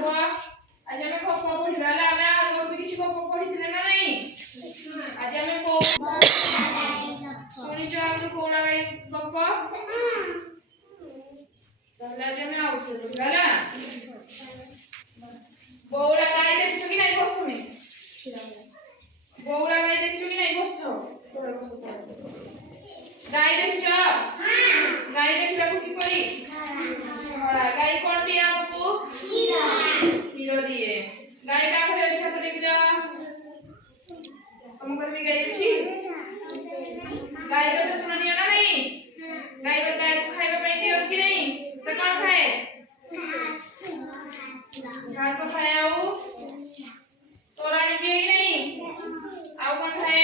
हबो आज हमें गप पढिबा ला हमें आगो भी किछि गप पढिथिले ना नहीं आज हमें को सुनि जो आगो कोला गाई गप तहले आज हमें आउथो देखला बौला गाई देखछु कि नहीं बसुनी बौला गाई देखछु कि नहीं बसतो तोरे बसतो गाई देखছো गाई देखला को की पड़ी बड़ा गाई कोन दिया हमको हीरो दिए गाई का करे अछि हाथ देखला हम घर में गाई अछि गाई को जतन नियो ना नहीं गाई को खाइबा पई दियो कि नहीं से कोन खाए घास खाए आउ तोराणी पिए कि नहीं आउ कोन खाए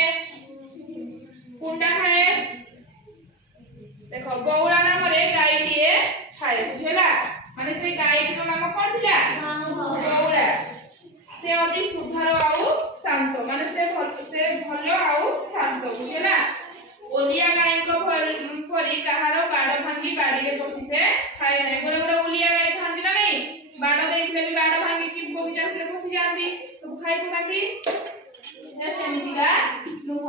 कुंडा खाए देखो बौला नाम रे गाई दिए खाए बुझला माने से गाई रो नाम कोन थिला बौला से अति सुधार आउ शांत माने से भलो आउ शांत बुझला ओलिया गाई को परी कहारो बाड़ भांगी बाड़ीले पसी से खाए नै गोरे गोरे ओलिया गाई खांती ना नहीं बाड़ देखले भी बाड़ भांगी कि बगीचा रे पसी जाती सब खाई पकाती से सेमितिका नुह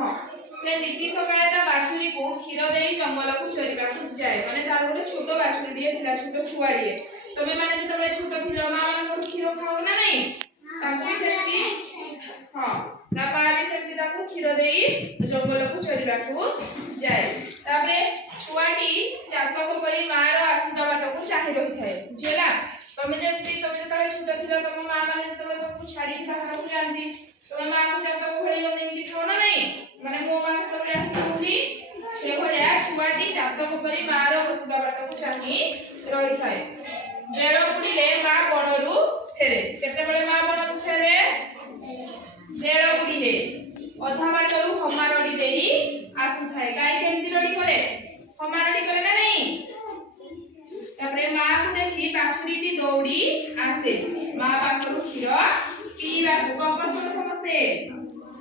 से नीति सकाळे ता बाछुरी को क्षीर देई जंगल को चरिबा को जाय माने तार गोटे छोटो बाछुरी दिए थिला छोटो छुआड़िए तमे माने जे तबे छोटो थिलो मा माने को क्षीर खाओ ना नहीं ताकू सेति हां ता पारी सेति ताकू क्षीर देई जंगल को चरिबा को जाय ताबे छुआटी चाकक परी मार आसीबा बाट को चाहि रही थाए जेला तमे जे तबे छोटो थिलो तमे मा माने जे तबे ताकू छाडी बाहर को जानती तमे मा को चाकक भड़ी गने खाओ ना नहीं माने मो मा तबे आसी से भलिया छुआटी चातक परी मार बसिबा बाट को चाहि रही थाए बेळ बुडीले मा बणरू फेरे केते बेले मा बणरू फेरे बेळ बुडीले अधा बाटरू हमारडी देई आसु थाए गाय केमती रडी करे हमारडी करे ना नहीं तापरे मा को देखि बाछुरीटी दौड़ी आसे मा पाखरु क्षीर पीबा को गप सुन समस्ते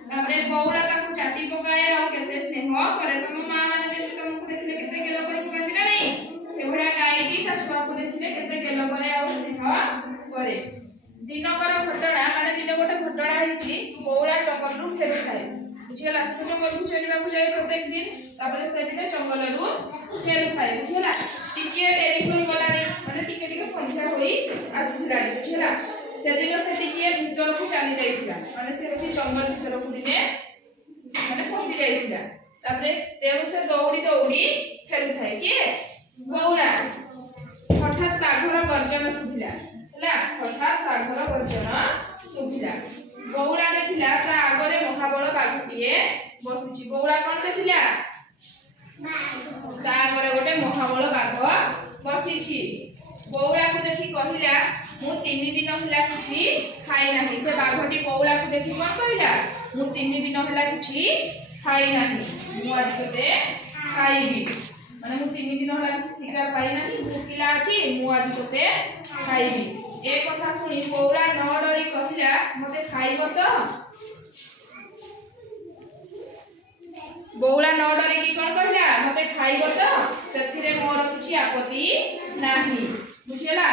तापरे बौला ताकू चाटी पकाए और केते स्नेह करे तम मा माने जे तुमको देखले केते गेलो करे पकाती ना नहीं से भड़ा गायटी ता छुआ को देखले केते गेलो करे और स्नेह करे दिनकर घटना माने दिन गोटे घटना हिची बौला जंगलरू फेरु थाए बुझिला से जंगल को चलिबा को जाय प्रत्येक दिन तापरे से दिन जंगलरू फेरु थाए बुझिला टिके डेरी होई गलानी माने टिके टिके संध्या होई आसुलानी बुझिला से दिन से टिके भीतर को चली जाइतिला माने से बसी जंगल भीतर को दिने माने फसी जाइतिला तापरे तेरु से दौड़ी दौड़ी फेरु थाए के बौला हठात बाघर गर्जन सुभिला हला हठात बाघर गर्जन सुभिला बौला देखिला ता आगरे महाबल बाघटिए बसिछि बौला कोन देखिला ता आगरे गोटे महाबल बाघ बसिछि बौला को देखि कहिला मु 3 दिन होला किछि खाइ नाही से बाघटी बौला को देखि कोन कहिला मु 3 दिन होला किछि खाइ नाही मु आज तते खाइबी माने मु 3 दिन होला किछि शिकार पाइ नाही भूखिला अछि मु आज तते खाइबी ए कथा सुनी बौला न डरी कहिला मते खाइबो तो बौला न डरी की कोन कहिला मते खाइबो तो सेथिरे मोर किछि आपत्ति नाही बुझिला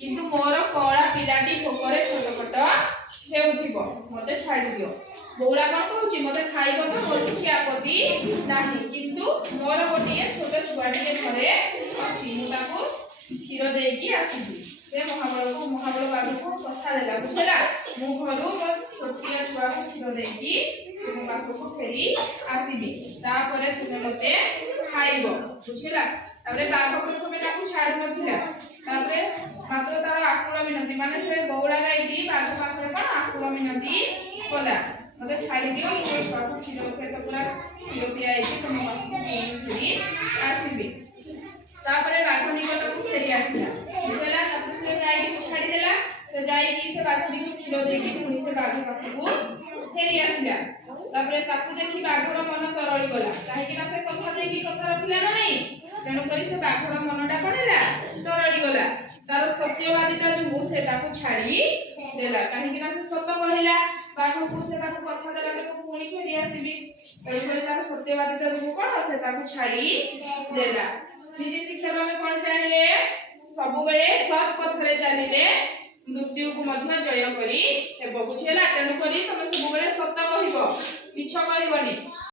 किंतु मोर कळा पिलाटी भोकरे छोटपट हेउथिबो मते छाडी दियो बौला कोन कहूची मते खाइबो तो मोर किछि आपत्ति नाही किंतु मोर गोटिए छोट छुआडी घरे अछि मु ताको क्षीर देकी आसीबी से महाबल बाबू को कथा देला बुझला मु घरु मोर छोटिया छुआ को क्षीर देकी मु बाबू को फेरी आसीबी तापरे तुमे मते खाइबो बुझला तापरे बाघ प्रथमे ताकू छाडी नथिला तापरे मात्र तार आकुल मिनती माने से बौला गाईटी बाघ पाखरे कोन आकुल मिनती कोला मते छाडी दियो मो छुआ को क्षीर फेर पूरा क्षीर पियाई के तुम फेरी आसीबी तापरे बाघ निकट को फेरी आसीला बुझला तापरे से गाईटी छाडी देला से जाई की से बाछुरी को क्षीर देकी पुनी से बाघ पाखକୁ फेरी आसीला तापरे ताकू देखि बाघर मन तरळी गला काहे कि ना से कथा देखि कथा रखिला ना नहीं तेणु करी से बाघर मनटा पड़ेला तरळी गला तार सत्यवादिता जो से ताकू छाडी देला काहे कि ना से सत्य कहिला बाघ को से ताकू कथा देला जे पुनी फेरी आसीबी तेणु करी तार सत्यवादिता जो कोन से ताकू छाडी देला सीधी शिक्षा में कोन जानिले सब बेले सत पथरे चलिले मृत्यु को मध्य जय करी हेबो बुझेला तेनु करी तमे सब बेले सत्य कहिबो मिछ कहबोनी